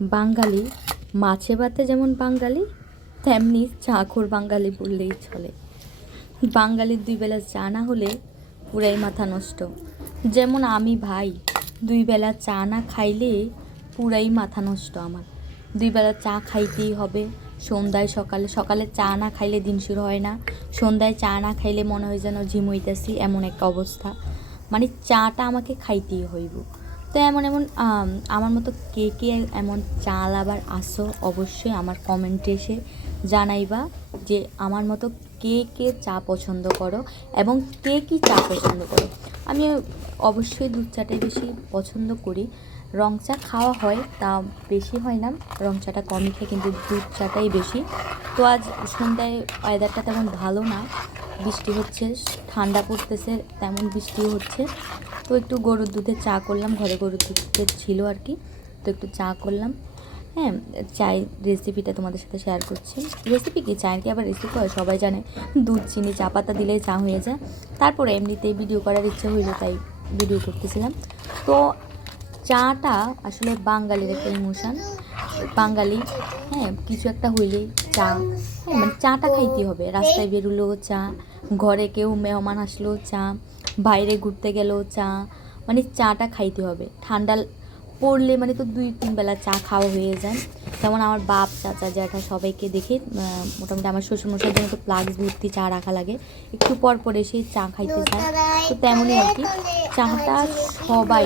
বাঙালি, মাছে ভাতে যেমন বাঙালি, তেমনি চাখর বাঙালি বললেই চলে। বাঙালির দুই বেলা চা না হলে পুরাই মাথা নষ্ট। যেমন আমি ভাই, দুই বেলা চা না খাইলে পুরাই মাথা নষ্ট আমার। দুই বেলা চা খাইতেই হবে। সন্ধ্যায় সকালে সকালে চা না খাইলে দিন শুরু হয় না। সন্ধ্যায় চা না খাইলে মনে হয় যেন ঝিমইতেছি, এমন একটা অবস্থা। মানে চাটা আমাকে খাইতেই হইব। তো এমন এমন আমার মতো কে কে এমন চাল আবার আসো অবশ্যই আমার কমেন্টে এসে জানাইবা যে আমার মতো কে কে চা পছন্দ করো এবং কে কি চা পছন্দ করো। আমি অবশ্যই দুধ চাটাই বেশি পছন্দ করি। রং চা খাওয়া হয়, তা বেশি হয় না। রং চাটা কমই খাই, কিন্তু দুধ চাটাই বেশি। তো আজ সন্ধ্যায় ওয়েদারটা তেমন ভালো না। বৃষ্টি হচ্ছে, ঠান্ডা পড়তেছে, তেমন বৃষ্টিও হচ্ছে। তো একটু গরুর দুধে চা করলাম, ঘরে গরুর দুধের ছিল আর কি, তো একটু চা করলাম। হ্যাঁ চাই রেসিপিটা তোমাদের সাথে শেয়ার করছি। রেসিপি কি? চায়ের কি আবার রেসিপি হয়? সবাই জানে। দুধ, চিনি, চা পাতা দিলেই চা হয়ে যায়। তারপরে এমনিতেই ভিডিও করার ইচ্ছে হইল, তাই ভিডিও করতেছিলাম। তো চাটা আসলে বাঙালির একটা ইমোশান বাঙালি হ্যাঁ কিছু একটা হইলেই চা। হ্যাঁ মানে চাটা খাইতে হবে। রাস্তায় বেরোলেও চা, ঘরে কেউ মেহমান আসলেও চা। বাইরে ঘুরতে গেলেও চা মানে চাটা খাইতে হবে। ঠান্ডা পড়লে মানে তো দুই, তিন বেলা চা খাওয়া হয়ে যায়। যেমন আমার বাপ, চাচা, জ্যাঠা সবাইকে দেখে মোটামুটি আমার শ্বশুরমশাইয়ের জন্য তো প্লাক্স ভর্তি চা রাখা লাগে। একটু পর পর এসে চা খাইতে চায়। তো তেমনই আর কি, চাটা সবাই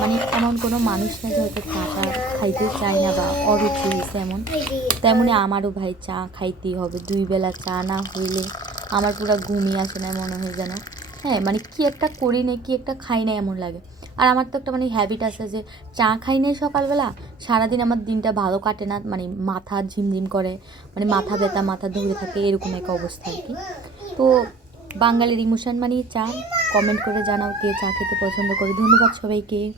মানে এমন কোনো মানুষ না যে হয়তো চাটা খাইতে চায় না বা অরুচি হয়েছে এমন। তেমনি আমারও ভাই চা খাইতেই হবে। দুই বেলা চা না হইলে আমার পুরো ঘুমিয়ে আসে না, মনে হয় যেন। হ্যাঁ মানে কি একটা করি না, কি একটা খাই না এমন লাগে। আর আমার তো একটা মানে হ্যাবিট আছে যে, চা খাই নাই সকালবেলা, সারাদিন আমার দিনটা ভালো কাটে না মানে মাথা ঝিমঝিম করে মানে মাথা ব্যথা, মাথা ধরে থাকে, এরকম একটা অবস্থা আর কি। তো বাঙালির ইমোশন মানে চা। কমেন্ট করে জানাও কে চা খেতে পছন্দ করে। ধন্যবাদ সবাইকে।